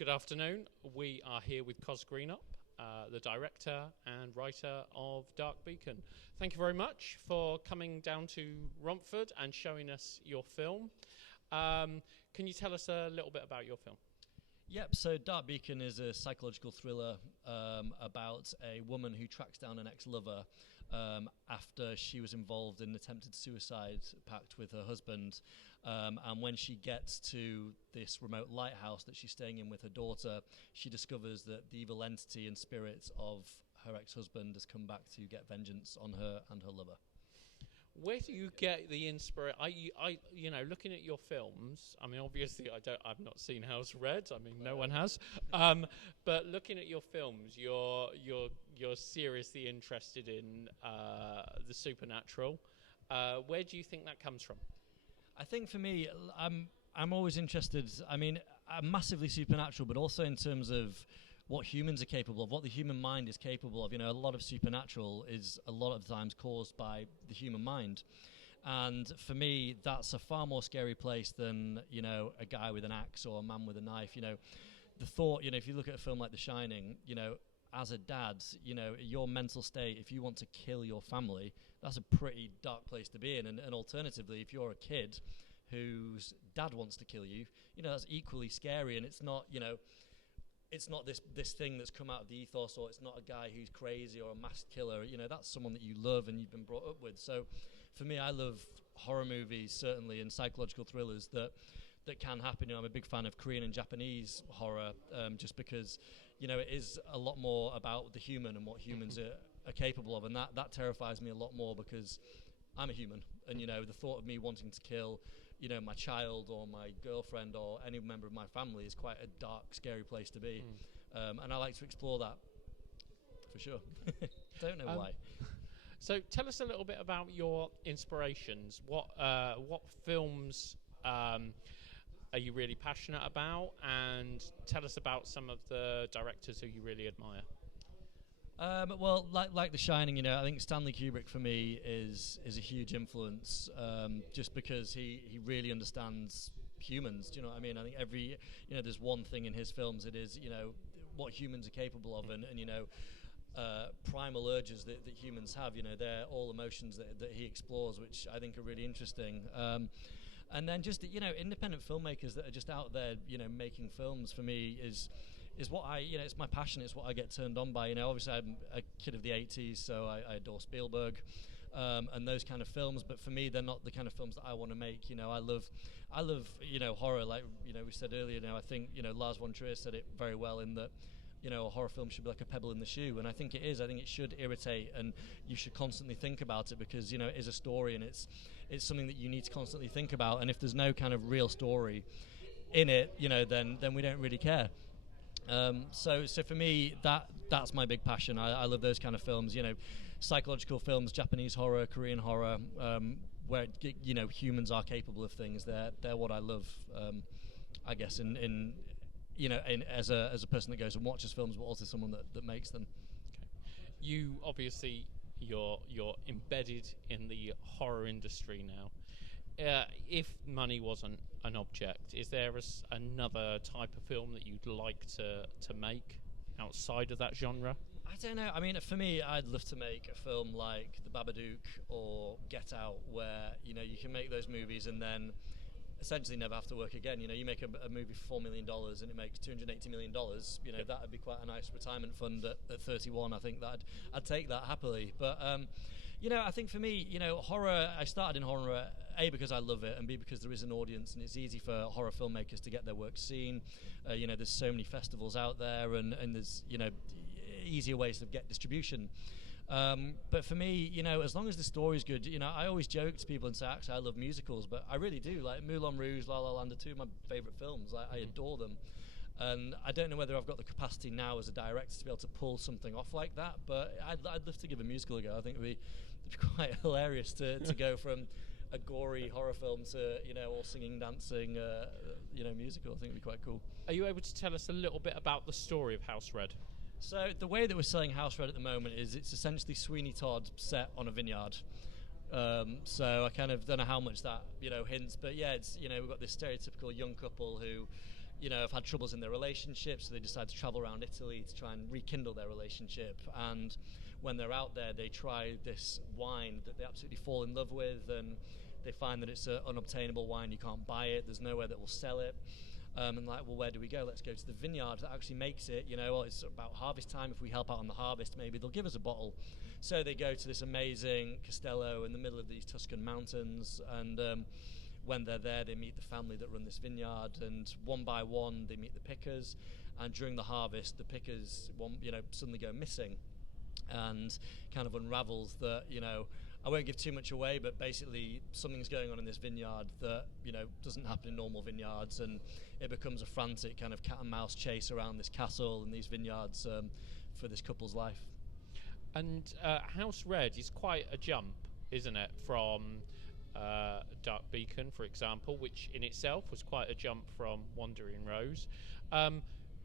Good afternoon. We are here with Coz Greenop, the director and writer of Dark Beacon. Thank you very much for coming down to Romford and showing us your film. Can you tell us a little bit about your film? Yep, so Dark Beacon is a psychological thriller about a woman who tracks down an ex-lover after she was involved in an attempted suicide pact with her husband. And when she gets to this remote lighthouse that she's staying in with her daughter, she discovers that the evil entity and spirit of her ex-husband has come back to get vengeance on her and her lover. Where do you get the inspiration? Looking at your films, I mean, obviously, I've not seen House Red. I mean, no one has. But looking at your films, you're seriously interested in the supernatural. Where do you think that comes from? I think for me, I'm always interested. I mean, I'm massively supernatural, but also in terms of what humans are capable of, what the human mind is capable of. You know, a lot of supernatural is a lot of times caused by the human mind. And for me, that's a far more scary place than, you know, a guy with an axe or a man with a knife. You know, the thought, you know, if you look at a film like The Shining, you know, as a dad, you know, your mental state, if you want to kill your family, that's a pretty dark place to be in. And alternatively, if you're a kid whose dad wants to kill you, you know, that's equally scary. And it's not, you know, it's not this thing that's come out of the ethos, or it's not a guy who's crazy or a masked killer. You know, that's someone that you love and you've been brought up with. So for me, I love horror movies, certainly, and psychological thrillers that can happen. You know, I'm a big fan of Korean and Japanese horror, just because, you know, it is a lot more about the human and what humans are capable of. And that terrifies me a lot more because I'm a human. And, you know, the thought of me wanting to kill, you know, my child or my girlfriend or any member of my family is quite a dark, scary place to be. And I like to explore that, for sure. Don't know why. So tell us a little bit about your inspirations. What films are you really passionate about? And tell us about some of the directors who you really admire. Well, like The Shining, you know, I think Stanley Kubrick for me is a huge influence, just because he really understands humans. Do you know what I mean? I think there's one thing in his films, it is, you know, what humans are capable of, and you know, primal urges that humans have. You know, they're all emotions that he explores, which I think are really interesting. And then just, you know, independent filmmakers that are just out there, you know, making films for me is what it's my passion. It's what I get turned on by. You know, obviously I'm a kid of the 80s, so I adore Spielberg and those kind of films. But for me, they're not the kind of films that I want to make. You know, I love, you know, horror. Like, you know, we said earlier. Now I think, you know, Lars von Trier said it very well in that, you know, a horror film should be like a pebble in the shoe, and I think it is. I think it should irritate, and you should constantly think about it because, you know, it is a story, and it's something that you need to constantly think about. And if there's no kind of real story in it, you know, then we don't really care. So for me, that's my big passion. I love those kind of films, you know, psychological films, Japanese horror, Korean horror, where, you know, humans are capable of things. They're what I love, I guess, in you know, as a person that goes and watches films, but also someone that makes them. Okay. You obviously you're embedded in the horror industry now. If money wasn't an object, is there another type of film that you'd like to make outside of that genre? I don't know. I mean, for me, I'd love to make a film like The Babadook or Get Out, where, you know, you can make those movies and then essentially never have to work again. You know, you make a movie for $4 million and it makes $280 million. You know, that would be quite a nice retirement fund at 31. I think I'd take that happily. But you know, I think for me, you know, horror, I started in horror, A, because I love it, and B, because there is an audience, and it's easy for horror filmmakers to get their work seen. You know, there's so many festivals out there, and there's, you know, easier ways to get distribution. But for me, you know, as long as the story's good, you know, I always joke to people and say, actually, I love musicals, but I really do. Like, Moulin Rouge, La La Land are two of my favourite films. I adore them. And I don't know whether I've got the capacity now as a director to be able to pull something off like that, but I'd love to give a musical a go. I think it'd be quite hilarious to go from a gory horror film to, you know, all singing, dancing, you know, musical. I think it'd be quite cool. Are you able to tell us a little bit about the story of House Red? So the way that we're selling House Red at the moment is it's essentially Sweeney Todd set on a vineyard. So I kind of don't know how much that, you know, hints, but yeah, it's, you know, we've got this stereotypical young couple who have had troubles in their relationship, so they decide to travel around Italy to try and rekindle their relationship. And when they're out there, they try this wine that they absolutely fall in love with, and they find that it's an unobtainable wine. You can't buy it. There's nowhere that will sell it. And like, well, where do we go? Let's go to the vineyard that actually makes it. Well, it's about harvest time. If we help out on the harvest, maybe they'll give us a bottle. So they go to this amazing castello in the middle of these Tuscan mountains, and when they're there, they meet the family that run this vineyard, and one by one, they meet the pickers. And during the harvest, the pickers, suddenly go missing, and kind of unravels that, I won't give too much away, but basically something's going on in this vineyard that, doesn't happen in normal vineyards, and it becomes a frantic kind of cat and mouse chase around this castle and these vineyards for this couple's life. And House Red is quite a jump, isn't it, from Dark Beacon, for example, which in itself was quite a jump from Wandering Rose.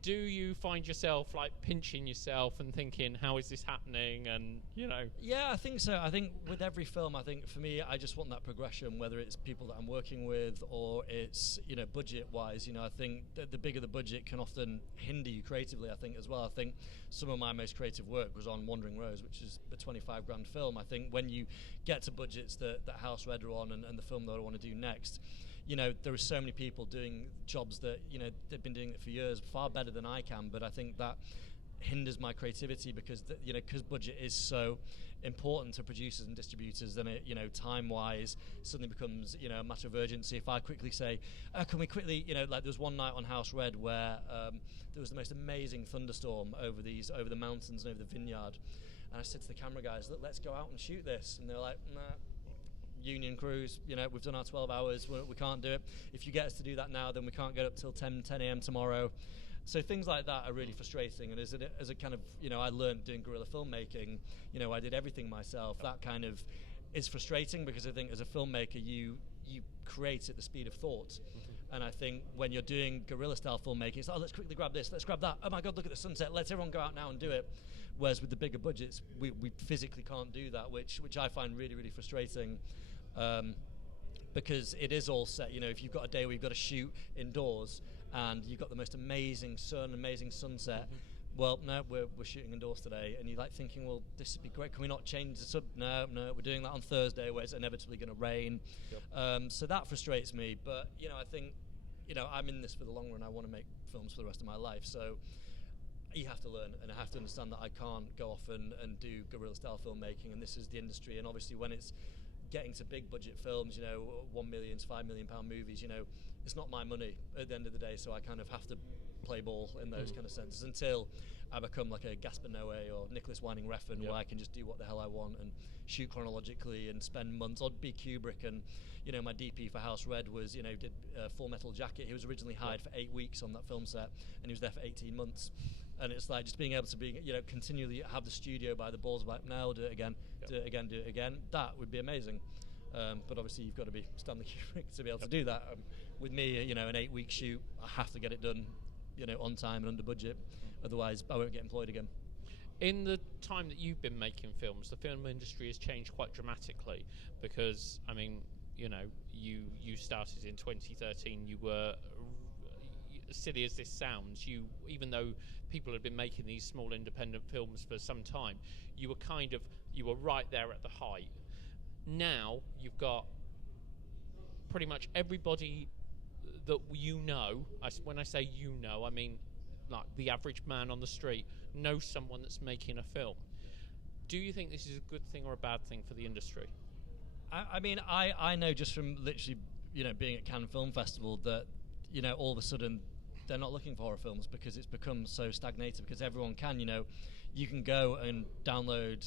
Do you find yourself like pinching yourself and thinking, how is this happening? And Yeah, I think so. I think with every film, I think for me, I just want that progression, whether it's people that I'm working with or it's budget wise. I think that the bigger the budget can often hinder you creatively, I think, as well. I think some of my most creative work was on Wandering Rose, which is a 25 grand film. I think when you get to budgets that House Red are on, and the film that I want to do next, there are so many people doing jobs that, they've been doing it for years, far better than I can, but I think that hinders my creativity because, because budget is so important to producers and distributors, then it, time-wise, suddenly becomes, a matter of urgency. If I quickly say, can we quickly, like there was one night on House Red where there was the most amazing thunderstorm over the mountains and over the vineyard, and I said to the camera guys, let's go out and shoot this, and they're like, nah, union crews, we've done our 12 hours, we can't do it. If you get us to do that now, then we can't get up till 10 a.m. tomorrow. So things like that are really frustrating. And as a kind of, I learned doing guerrilla filmmaking, I did everything myself. That kind of is frustrating because I think as a filmmaker, you create at the speed of thought. Mm-hmm. And I think when you're doing guerrilla style filmmaking, it's like, let's quickly grab this, let's grab that. Oh my God, look at the sunset. Let's everyone go out now and do it. Whereas with the bigger budgets, we physically can't do that, which I find really, really frustrating. Because it is all set, if you've got a day where you've got to shoot indoors and you've got the most amazing sun, amazing sunset, mm-hmm. Well, no, we're shooting indoors today, and you're like thinking, well, this would be great. Can we not change the sub? No, we're doing that on Thursday where it's inevitably going to rain. Yep. So that frustrates me. But I think, I'm in this for the long run. I want to make films for the rest of my life. So you have to learn, and I have to understand that I can't go off and do guerrilla style filmmaking, and this is the industry. And obviously, when it's getting to big budget films, 1 million to £5 million movies, it's not my money at the end of the day, so I kind of have to play ball in those kind of senses until I become like a Gaspar Noé or Nicholas Winding Refn, where I can just do what the hell I want and shoot chronologically and spend months. I'd be Kubrick, and my DP for House Red was did Full Metal Jacket. He was originally hired for 8 weeks on that film set, and he was there for 18 months. And it's like just being able to be, continually have the studio by the balls of like, now do it again, do it again. That would be amazing. But obviously you've got to be Stanley Kubrick to be able to do that. With me, an 8-week shoot, I have to get it done, on time and under budget. Otherwise, I won't get employed again. In the time that you've been making films, the film industry has changed quite dramatically because, you started in 2013. You were, silly as this sounds, even though people had been making these small independent films for some time, you were right there at the height. Now you've got pretty much everybody that when I say I mean like the average man on the street knows someone that's making a film. Do you think this is a good thing or a bad thing for the industry? I know just from literally being at Cannes Film Festival that all of a sudden they're not looking for horror films because it's become so stagnated, because everyone can, you can go and download,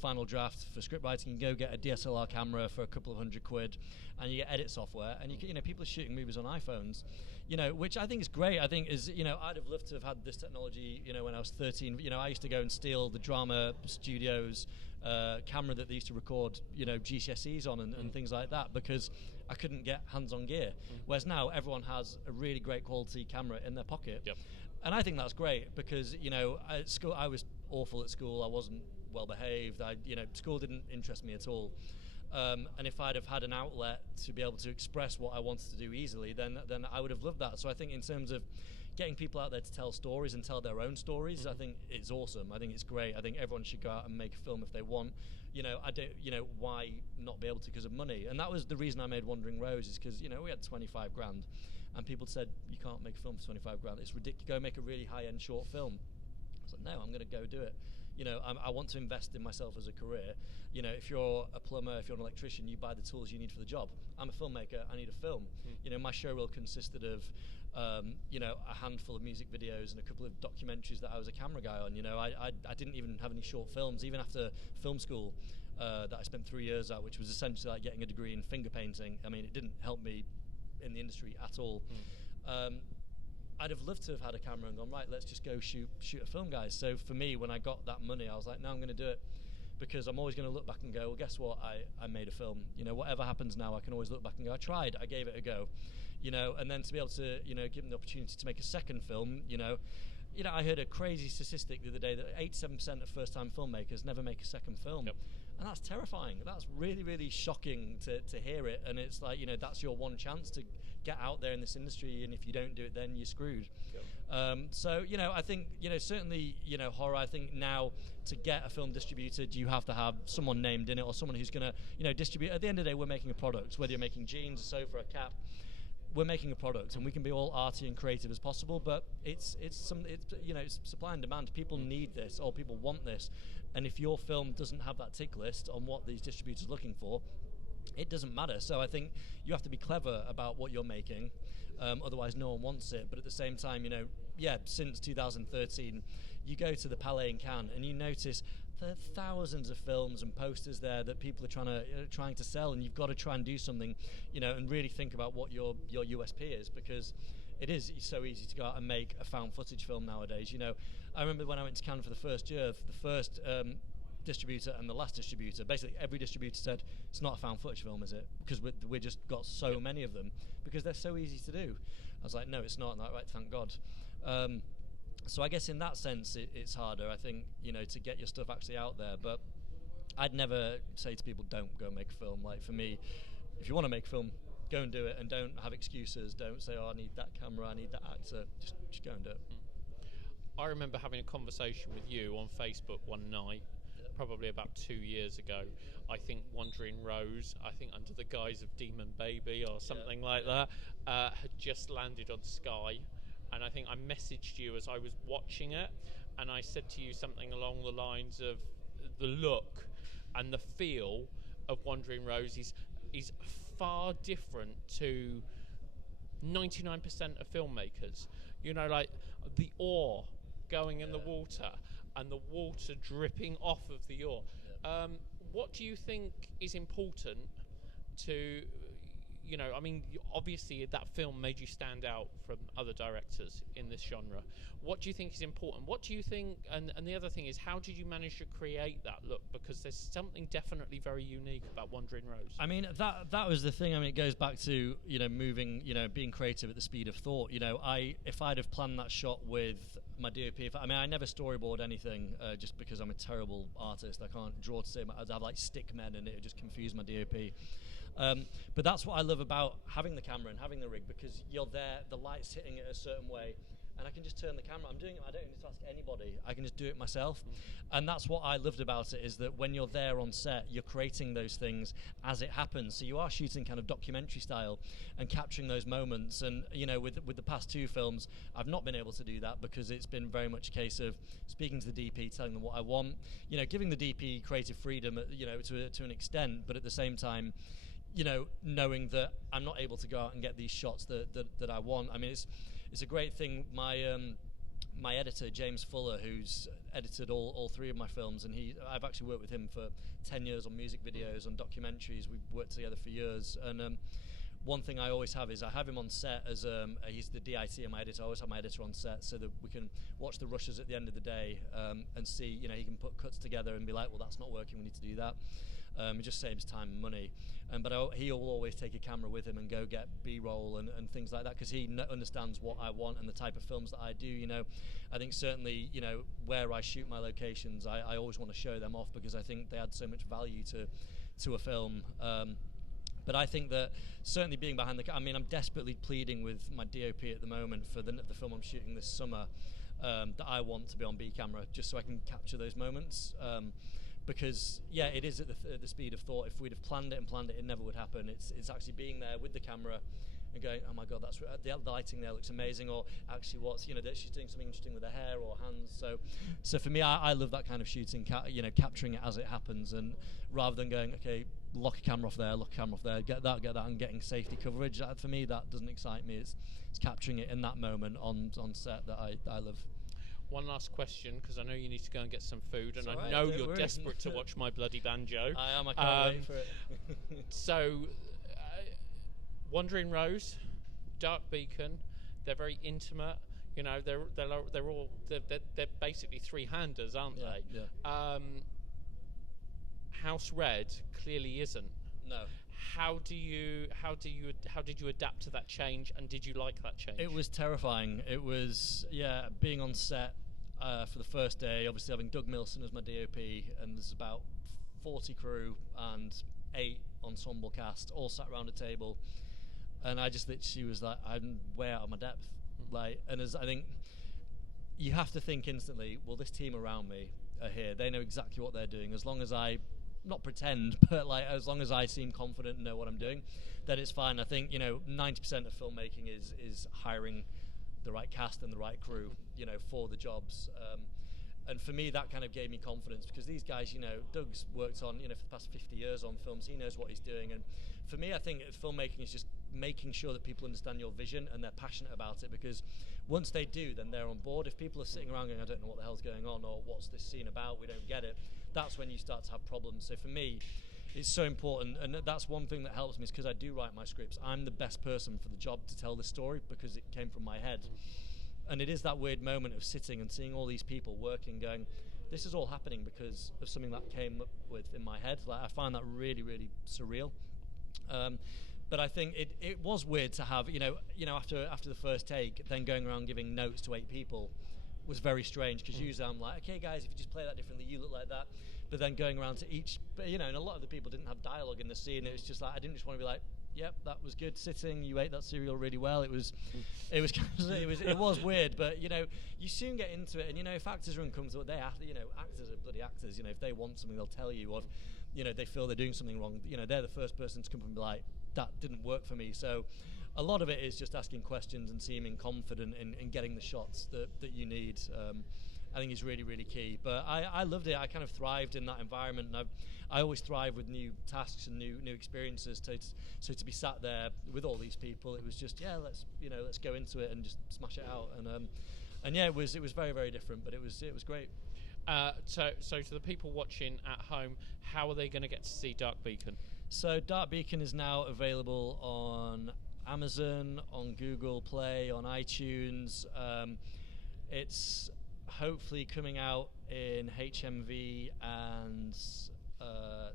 Final Draft for script writing, you can go get a DSLR camera for a couple of £100 and you get edit software, and you can, people are shooting movies on iPhones, which I think is great. I think is, I'd have loved to have had this technology, when I was 13. I used to go and steal the drama studios camera that they used to record, GCSEs on and things like that, because I couldn't get hands-on gear. Whereas now everyone has a really great quality camera in their pocket. Yep. And I think that's great because, at school I was awful at school. I wasn't well behaved. School didn't interest me at all. And if I'd have had an outlet to be able to express what I wanted to do easily, then I would have loved that. So I think in terms of getting people out there to tell stories and tell their own stories, I think it's awesome. I think it's great. I think everyone should go out and make a film if they want. I don't, why not be able to because of money? And that was the reason I made Wandering Rose, is because, we had 25 grand and people said, you can't make a film for 25 grand. It's ridiculous. Go make a really high-end short film. I was like, no, I'm going to go do it. I want to invest in myself as a career. If you're a plumber, if you're an electrician, you buy the tools you need for the job. I'm a filmmaker, I need a film. My show reel consisted of, a handful of music videos and a couple of documentaries that I was a camera guy on. I didn't even have any short films, even after film school that I spent 3 years at, which was essentially like getting a degree in finger painting. I mean, it didn't help me in the industry at all. I'd have loved to have had a camera and gone, right, let's just go shoot a film, guys. So for me, when I got that money, I was like, no, I'm going to do it, because I'm always going to look back and go, well, guess what? I made a film. Whatever happens now, I can always look back and go, I tried, I gave it a go. And then to be able to, give them the opportunity to make a second film, I heard a crazy statistic the other day that 87% of first-time filmmakers never make a second film. Yep. And that's terrifying. That's really, really shocking to hear it. And it's like, that's your one chance to get out there in this industry, and if you don't do it, then you're screwed. Yep. So, I think, certainly, horror, I think now to get a film distributed, you have to have someone named in it, or someone who's going to, distribute. At the end of the day, we're making a product, whether you're making jeans, a sofa, a cap. We're making a product, and we can be all arty and creative as possible, but it's supply and demand. People need this, or people want this, and if your film doesn't have that tick list on what these distributors are looking for, it doesn't matter. So I think you have to be clever about what you're making, otherwise no one wants it. But at the same time, since 2013, you go to the Palais in Cannes and you notice there are thousands of films and posters there that people are trying to sell, and you've got to try and do something, and really think about what your USP is, because it is so easy to go out and make a found footage film nowadays. I remember when I went to Cannes for the first year, the first distributor and the last distributor, basically every distributor said, it's not a found footage film, is it? Because we just got so many of them, because they're so easy to do. I was like, no, it's not. And I'm like, right, thank God. So I guess in that sense, it's harder, I think, to get your stuff actually out there. But I'd never say to people, don't go make a film. Like, for me, if you want to make a film, go and do it, and don't have excuses. Don't say, I need that camera, I need that actor. Just go and do it. I remember having a conversation with you on Facebook one night, probably about 2 years ago. I think Wandering Rose, I think under the guise of Demon Baby or something like that, had just landed on Sky. And I think I messaged you as I was watching it, and I said to you something along the lines of the look and the feel of Wandering Rose is far different to 99% of filmmakers. Like the oar going in the water and the water dripping off of the oar. What do you think is important to... obviously that film made you stand out from other directors in this genre. What do you think is important? What do you think, and the other thing is, how did you manage to create that look? Because there's something definitely very unique about Wandering Rose. I mean, that was the thing. I mean, it goes back to, moving, being creative at the speed of thought. If I'd have planned that shot with my DOP, I never storyboard anything, just because I'm a terrible artist. I can't draw to say, I'd have like stick men and it would just confuse my DOP. But that's what I love about having the camera and having the rig, because you're there, the light's hitting it a certain way, and I can just turn the camera. I'm doing it, I don't need to ask anybody. I can just do it myself. And that's what I loved about it, is that when you're there on set, you're creating those things as it happens. So you are shooting kind of documentary style and capturing those moments. And, with the past two films, I've not been able to do that, because it's been very much a case of speaking to the DP, telling them what I want, giving the DP creative freedom, to an extent, but at the same time, knowing that I'm not able to go out and get these shots that I want. I mean, it's a great thing. My editor, James Fuller, who's edited all three of my films, and I've actually worked with him for 10 years on music videos, on documentaries. We've worked together for years. And one thing I always have is I have him on set as he's the DIT of my editor. I always have my editor on set so that we can watch the rushes at the end of the day, and see, he can put cuts together and be like, well, that's not working, we need to do that. It just saves time and money. But he will always take a camera with him and go get B-roll and things like that, because he understands what I want and the type of films that I do. I think certainly, where I shoot my locations, I always want to show them off, because I think they add so much value to to a film. But I think that certainly being behind the I mean, I'm desperately pleading with my DOP at the moment for the film I'm shooting this summer, that I want to be on B camera, just so I can capture those moments. Because yeah, it is at the speed of thought. If we'd have planned it, it never would happen. It's actually being there with the camera and going, oh my god, that's the lighting there looks amazing, or actually what's, you know, that she's doing something interesting with her hair or hands. So for me, I love that kind of shooting, you know, capturing it as it happens, and rather than going, okay, lock a camera off there, get that, and getting safety coverage. For me, that doesn't excite me. It's capturing it in that moment on set that I love. One last question, because I know you need to go and get some food, and I right, know you're desperate to watch My Bloody Banjo. I am. I can't wait for it. So, Wandering Rose, Dark Beacon, they're very intimate. You know, they're basically three-handers, aren't they? Yeah. House Red clearly isn't. No. How did you adapt to that change, and did you like that change? It was terrifying. It was, yeah, being on set for the first day, obviously having Doug Milson as my DOP, and there's about 40 crew and 8 ensemble cast all sat around a table, and I just literally was like, I'm way out of my depth. Like, and as I think you have to think instantly, well, this team around me are here. They know exactly what they're doing. As long as I not pretend, but like as long as I seem confident and know what I'm doing, then it's fine. I think, you know, 90% of filmmaking is hiring the right cast and the right crew, you know, for the jobs. And for me, that kind of gave me confidence, because these guys, you know, Doug's worked on, you know, for the past 50 years on films. He knows what he's doing. And for me, I think filmmaking is just making sure that people understand your vision and they're passionate about it, because once they do, then they're on board. If people are sitting around going, I don't know what the hell's going on, or what's this scene about, we don't get it, that's when you start to have problems. So for me, it's so important, and that's one thing that helps me, is because I do write my scripts. I'm the best person for the job to tell this story, because it came from my head. And it is that weird moment of sitting and seeing all these people working, going, this is all happening because of something that came up with in my head. Like, I find that really, really surreal. But I think it was weird to have, you know, after the first take, then going around giving notes to 8 people was very strange, because usually I'm like, okay guys, if you just play that differently, you look like that. But then going around to each, you know, and a lot of the people didn't have dialogue in the scene. It was just like, I didn't just want to be like, yep, that was good sitting, you ate that cereal really well. It was weird, but you know, you soon get into it. And you know, if actors are uncomfortable, you know, actors are bloody actors. You know, if they want something, they'll tell you. Or, you know, they feel they're doing something wrong, you know, they're the first person to come and be like, that didn't work for me. So a lot of it is just asking questions and seeming confident in getting the shots that you need. I think is really, really key. But I loved it. I kind of thrived in that environment, and I always thrive with new tasks and new experiences. So to be sat there with all these people, it was just, yeah, let's go into it and just smash it out. And yeah, it was very, very different, but it was great. So to the people watching at home, how are they going to get to see Dark Beacon? So Dark Beacon is now available on Amazon, on Google Play, on iTunes. It's hopefully coming out in HMV and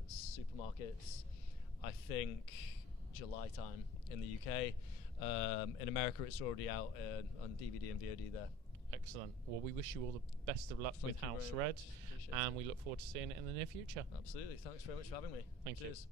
supermarkets, I think July time in the UK. In America, it's already out on DVD and VOD there. Excellent. Well, we wish you all the best of luck with House Red, and we look forward to seeing it in the near future. Absolutely. Thanks very much for having me. Thank you. Cheers.